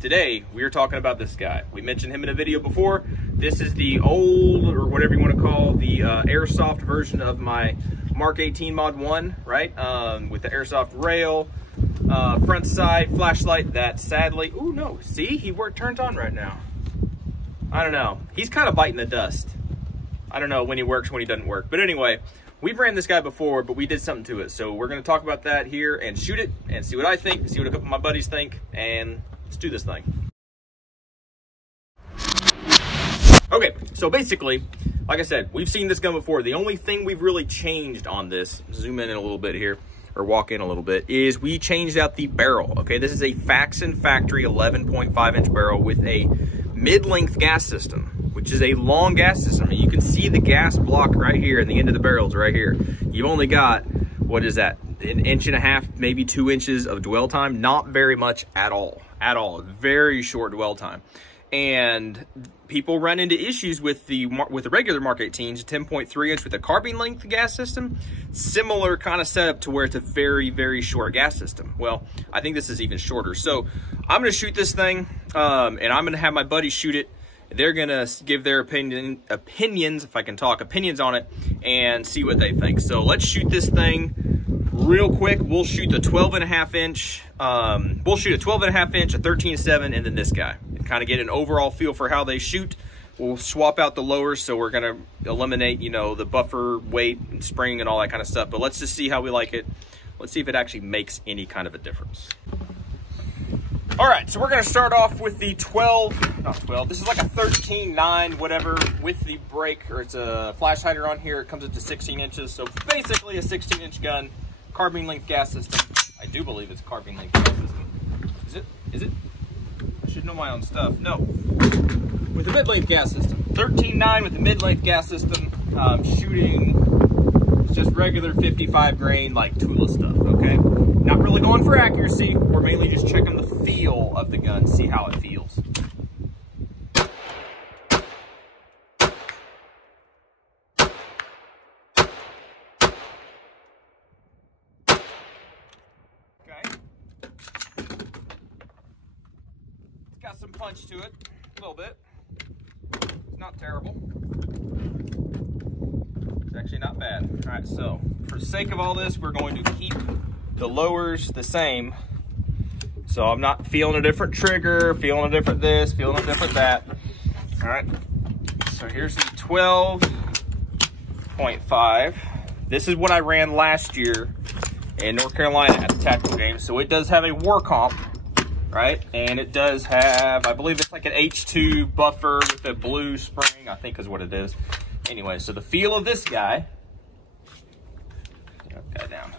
today we are talking about this guy. We mentioned him in a video before. This is the old, or whatever you want to call, the airsoft version of my Mark 18 Mod 1, right? With the airsoft rail, front sight, flashlight that sadly, ooh no, see, he turns on right now. I don't know. He's kind of biting the dust. I don't know when he works, when he doesn't work. But anyway, we've ran this guy before, but we did something to it. So we're going to talk about that here and shoot it and see what I think, see what a couple of my buddies think, and let's do this thing. Okay, so basically, like I said, we've seen this gun before. The only thing we've really changed on this, zoom in a little bit here, or walk in a little bit, is we changed out the barrel. Okay, this is a Faxon factory 11.5 inch barrel with a mid-length gas system, which is a long gas system. And you can see the gas block right here, and the end of the barrel's right here. You've only got, what is that, an inch and a half, maybe 2 inches of dwell time. Not very much at all, very short dwell time. And people run into issues with the regular Mark 18s, 10.3 inch with a carbine length gas system. Similar kind of setup to where it's a very, very short gas system. Well, I think this is even shorter. So I'm going to shoot this thing, and I'm going to have my buddies shoot it. They're going to give their opinions, if I can talk, opinions on it, and see what they think. So let's shoot this thing real quick. We'll shoot the 12.5 inch. We'll shoot a 12.5 inch, a 13.7, and then this guy. Kind of get an overall feel for how they shoot. We'll swap out the lowers, so we're going to eliminate, you know, the buffer weight and spring and all that kind of stuff. But let's just see how we like it. Let's see if it actually makes any kind of a difference. All right, so we're going to start off with the 12, not 12, this is like a 13.9, whatever, with the brake, or it's a flash hider on here. It comes up to 16 inches, so basically a 16-inch gun, carbine length gas system. I do believe it's carbine length gas system. Is it? Is it? I should know my own stuff. No. With a mid-length gas system. 13.9 with a mid-length gas system, shooting just regular 55 grain, like toolless stuff, okay? Not really going for accuracy. We're mainly just checking the feel of the gun, see how it feels. Okay. It's got some punch to it, a little bit. It's not terrible. It's actually not bad. All right, so for the sake of all this, we're going to keep the lowers the same. So I'm not feeling a different trigger, feeling a different this, feeling a different that. All right, so here's the 12.5. This is what I ran last year in North Carolina at the tactical game. So it does have a war comp, right? And it does have, I believe it's like an H2 buffer with a blue spring, I think is what it is. Anyway, so the feel of this guy, guy down.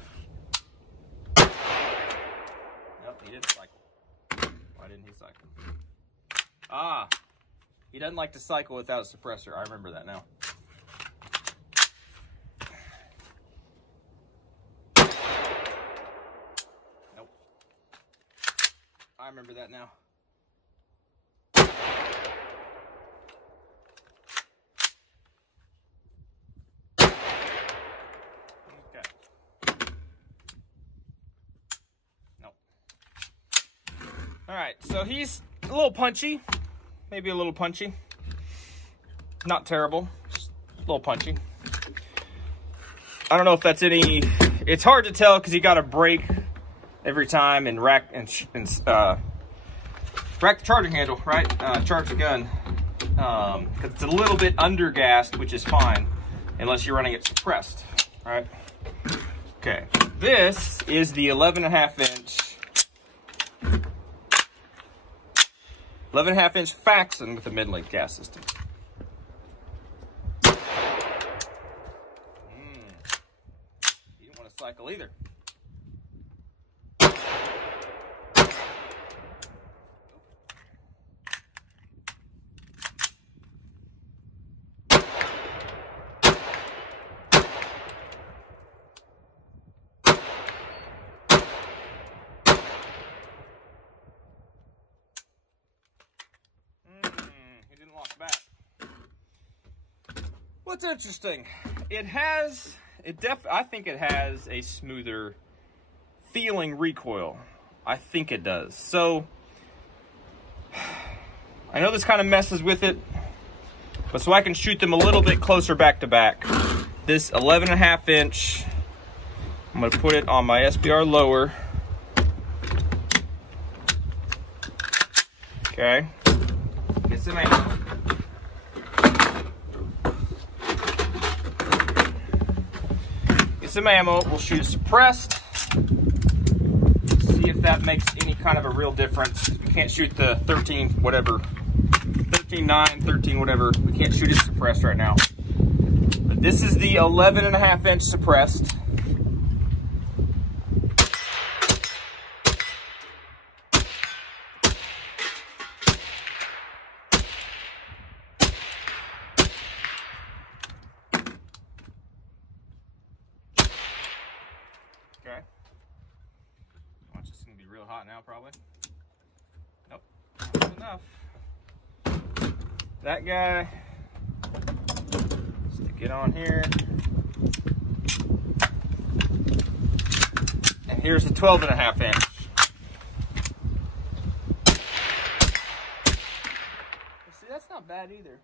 Nope, he didn't cycle. Why didn't he cycle? Ah, he doesn't like to cycle without a suppressor. I remember that now. Nope. I remember that now. All right, so he's a little punchy, maybe a little punchy. Not terrible, just a little punchy. I don't know if that's any, it's hard to tell because you got to brake every time and rack the charging handle, right? Charge the gun. Because it's a little bit undergassed, which is fine, unless you're running it suppressed, right? Okay, this is the 11.5 inch. 11.5 inch Faxon with a mid-length gas system. You don't want to cycle either. What's interesting, I think it has a smoother feeling recoil. I think it does. So I know this kind of messes with it, but so I can shoot them a little bit closer back to back. This 11.5 inch, I'm gonna put it on my SBR lower. Okay, get some ammo. Get some ammo, we'll shoot it suppressed. See if that makes any kind of a real difference. We can't shoot the 13 whatever, 13.9, 13 whatever. We can't shoot it suppressed right now. But this is the 11.5 inch suppressed. Okay. Watch, it's gonna be real hot now, probably. Nope, not enough. That guy, stick it on here. And here's the 12.5 inch. See, that's not bad either.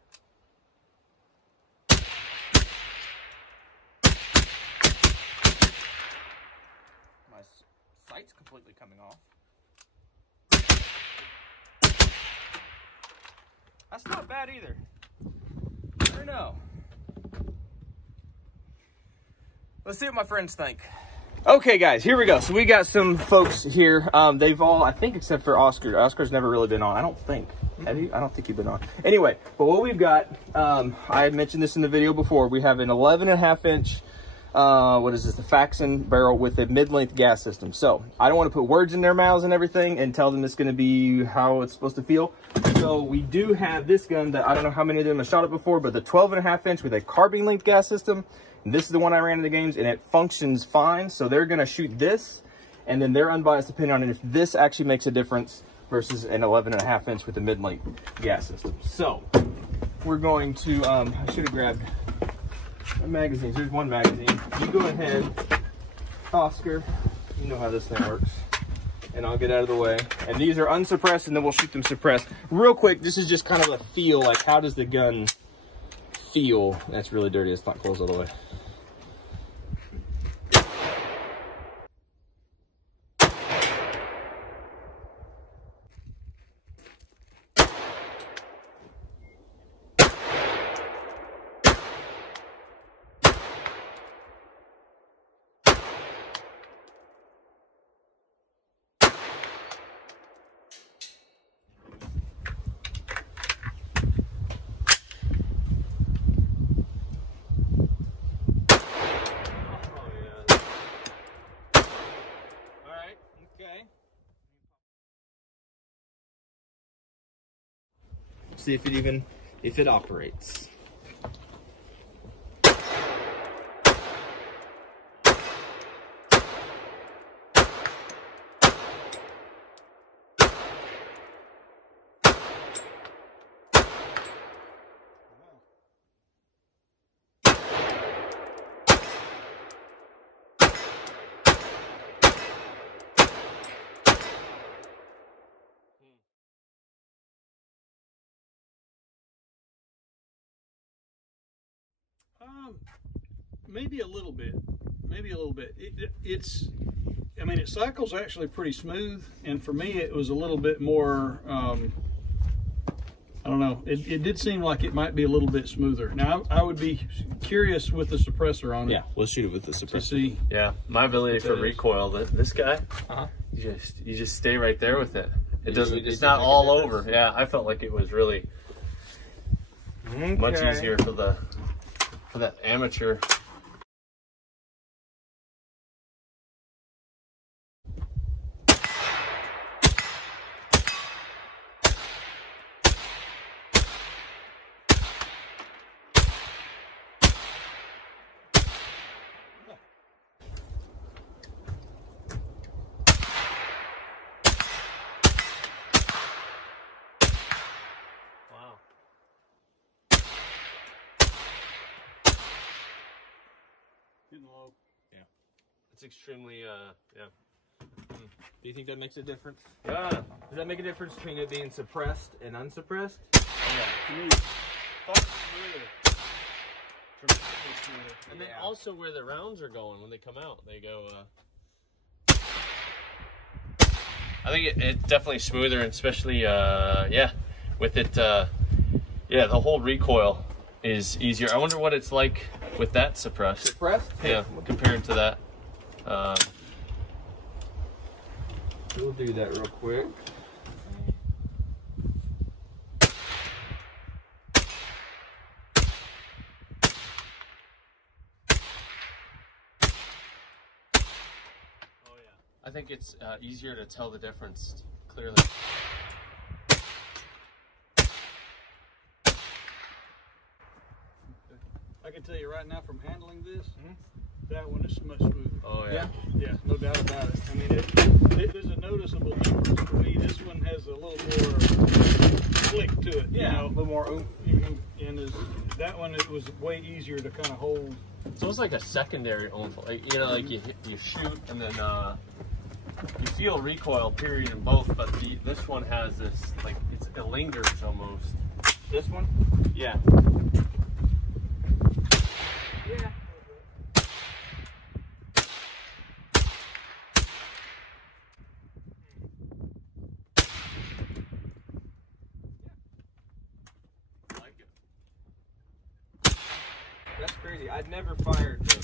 My sight's completely coming off. That's not bad either. I don't know. Let's see what my friends think. Okay, guys, here we go. So we got some folks here. They've all, I think, except for Oscar. Oscar's never really been on. I don't think. Have you? I don't think you've been on. Anyway, but what we've got, I had mentioned this in the video before. We have an 11.5 inch. What is this? The Faxon barrel with a mid-length gas system. So I don't want to put words in their mouths and everything and tell them it's going to be how it's supposed to feel. So we do have this gun that I don't know how many of them have shot it before, but the 12.5 inch with a carbine length gas system. And this is the one I ran in the games and it functions fine. So they're going to shoot this and then their unbiased opinion on it if this actually makes a difference versus an 11.5 inch with a mid-length gas system. So we're going to, I should have grabbed magazines. Here's one magazine. You go ahead, Oscar. You know how this thing works. And I'll get out of the way. And these are unsuppressed, and then we'll shoot them suppressed. Real quick, this is just kind of a feel, like how does the gun feel? That's really dirty. It's not closed all the way. See if it operates. Maybe a little bit. Maybe a little bit. It's, I mean, it cycles actually pretty smooth, and for me, it was a little bit more. I don't know. It did seem like it might be a little bit smoother. Now, I would be curious with the suppressor on it. Yeah, we'll shoot it with the suppressor. To see. Yeah, my ability for recoil. This guy, you just stay right there with it. It doesn't. It's not all over. Yeah, I felt like it was really much easier for that amateur. Getting low. Yeah, it's extremely yeah. Do you think that makes a difference? Yeah. Does that make a difference between it being suppressed and unsuppressed? Yeah. And then also where the rounds are going when they come out, they go. I think it's definitely smoother, and especially yeah, with it. Yeah, the whole recoil is easier. I wonder what it's like with that suppressed. Suppressed? Yeah, compared to that. We'll do that real quick. I think it's easier to tell the difference clearly. I can tell you right now from handling this, that one is much smoother. Oh yeah. Yeah, no doubt about it. I mean, there's a noticeable difference for me. This one has a little more click to it. Yeah, you know? a little more oomph. And that one, it was way easier to kind of hold. It's almost like a secondary oomph. Like, you know, like you shoot and then you feel recoil period in both, but this one has this, like, it lingers almost. This one? Yeah. Yeah. That's crazy. I'd never fired the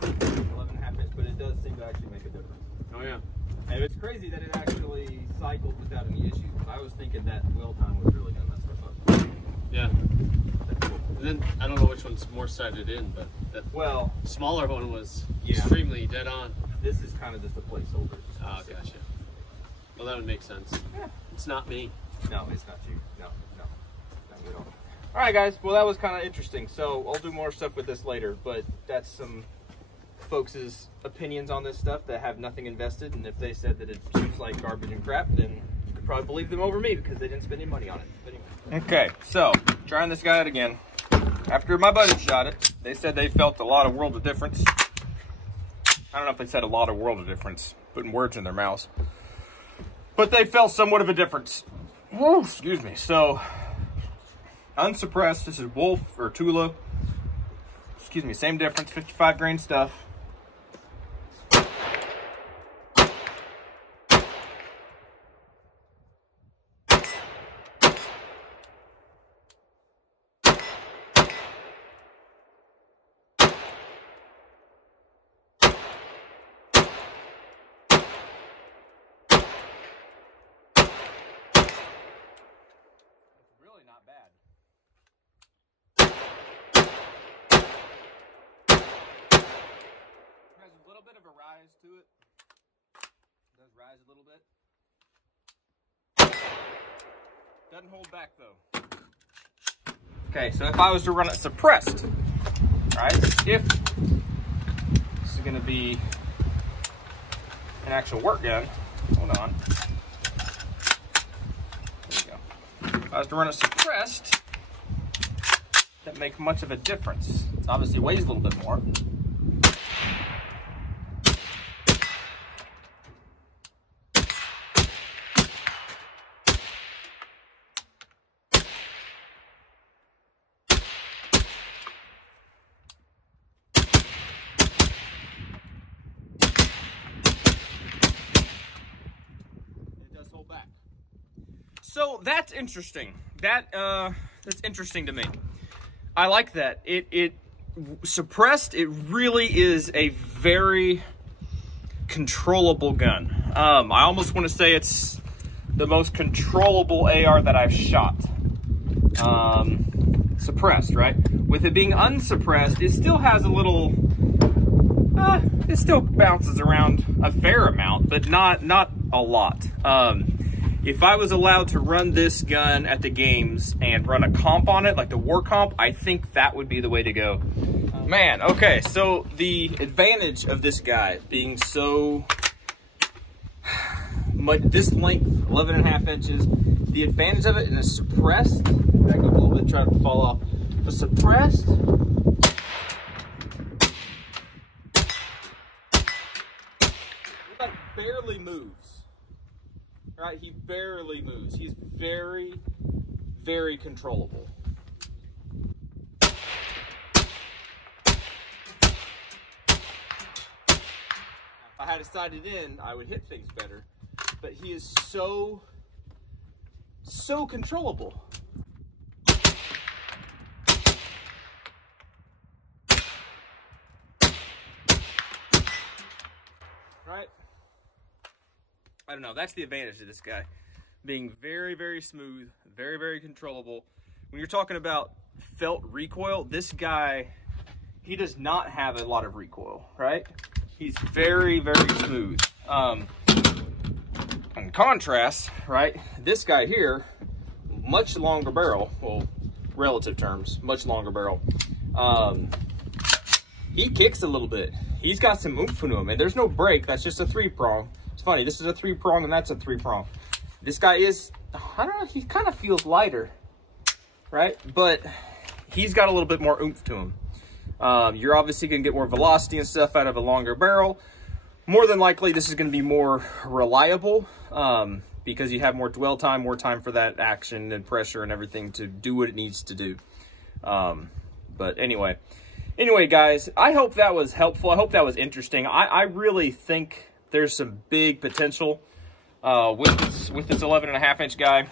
11.5 inch, but it does seem to actually make a difference. Oh yeah. And it's crazy that it actually cycled without any issues. I was thinking that dwell time was really going to mess us up. Yeah. And then I don't know which one's more sighted in, but that smaller one was extremely dead on. This is kind of just a placeholder. Oh, gotcha. Well, that would make sense. Yeah. It's not me. No, it's not you. No, not at all. All right, guys. Well, that was kind of interesting. So I'll do more stuff with this later, but that's some folks' opinions on this stuff that have nothing invested, and if they said that it shoots like garbage and crap, then you could probably believe them over me because they didn't spend any money on it. But anyway. Okay, so trying this guy out again. After my buddy shot it, they said they felt a lot of world of difference. I don't know if they said a lot of world of difference, putting words in their mouths, but they felt somewhat of a difference. Whoa, excuse me. So unsuppressed, this is Wolf or Tula. Excuse me, same difference, 55 grain stuff. Really not bad. Has a little bit of a rise to it. It does rise a little bit. Doesn't hold back though. Okay, so if I was to run it suppressed, right? If this is going to be an actual work gun, hold on. There we go. If I was to run it suppressed, that make much of a difference. It obviously weighs a little bit more. Back. So that's interesting. That's interesting to me. I like that. It suppressed. It really is a very controllable gun. I almost want to say it's the most controllable AR that I've shot. Suppressed, right? With it being unsuppressed, it still has a little. It still bounces around a fair amount, but not a lot. If I was allowed to run this gun at the games and run a comp on it, like the war comp, I think that would be the way to go. Man, okay, so the advantage of this guy being so much, this length, 11.5 inches, the advantage of it in a suppressed, back up a little bit, try to fall off, but suppressed, that barely moves. right? He barely moves. He's very, very controllable. If I had it sighted in, I would hit things better. But he is so controllable. Right? I don't know. That's the advantage of this guy. Being very, very smooth, very, very controllable. When you're talking about felt recoil, this guy, he does not have a lot of recoil, right? He's very, very smooth. In contrast, right, this guy here, much longer barrel, well, relative terms, much longer barrel. He kicks a little bit. He's got some oomph to him, and there's no break. That's just a 3-prong. It's funny, this is a 3-prong and that's a 3-prong. This guy is, I don't know, he kind of feels lighter, right? But he's got a little bit more oomph to him. You're obviously gonna get more velocity and stuff out of a longer barrel. More than likely, this is gonna be more reliable because you have more dwell time, more time for that action and pressure and everything to do what it needs to do. But anyway, guys, I hope that was helpful. I hope that was interesting. I really think there's some big potential with this 11.5-inch guy.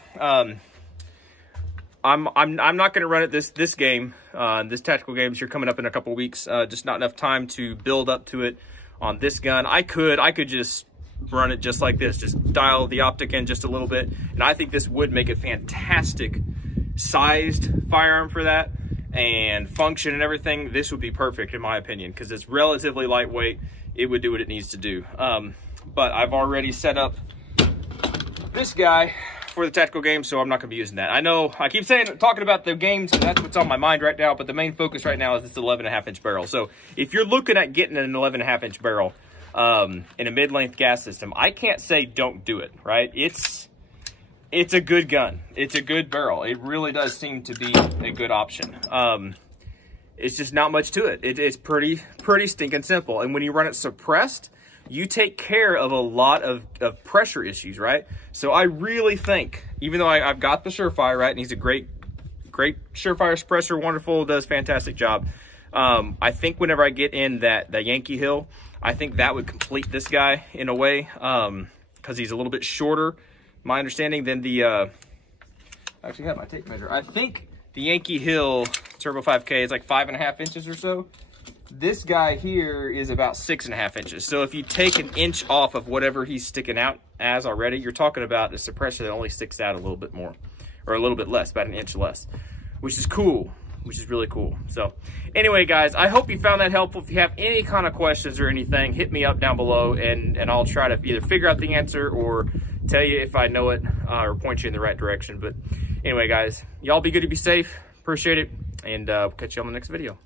I'm not going to run it this game, this tactical games here coming up in a couple weeks. Just not enough time to build up to it on this gun. I could just run it just like this, just dial the optic in just a little bit, and I think this would make a fantastic sized firearm for that. And function and everything, this would be perfect in my opinion because it's relatively lightweight. It would do what it needs to do. But I've already set up this guy for the tactical game, so I'm not going to be using that. I know I keep talking about the games, and that's what's on my mind right now, but the main focus right now is this 11.5-inch barrel. So if you're looking at getting an 11.5-inch barrel in a mid-length gas system, I can't say don't do it, right? It's a good gun. It's a good barrel. It really does seem to be a good option. It's just not much to it. It's pretty stinking simple. And when you run it suppressed, you take care of a lot of pressure issues, right? So I really think, even though I've got the Surefire, right, and he's a great Surefire suppressor, wonderful, does fantastic job. I think whenever I get in that Yankee Hill, I think that would complete this guy in a way, because he's a little bit shorter, my understanding, than the, I actually got my tape measure. I think the Yankee Hill Turbo 5K is like 5.5 inches or so. This guy here is about 6.5 inches. So if you take an inch off of whatever he's sticking out as already, you're talking about a suppressor that only sticks out a little bit more, or a little bit less, about an inch less, which is cool, which is really cool. So anyway, guys, I hope you found that helpful. If you have any kind of questions or anything, hit me up down below, and I'll try to either figure out the answer or tell you if I know it, or point you in the right direction. But anyway, guys, y'all be good to be safe. Appreciate it, and we'll catch you on the next video.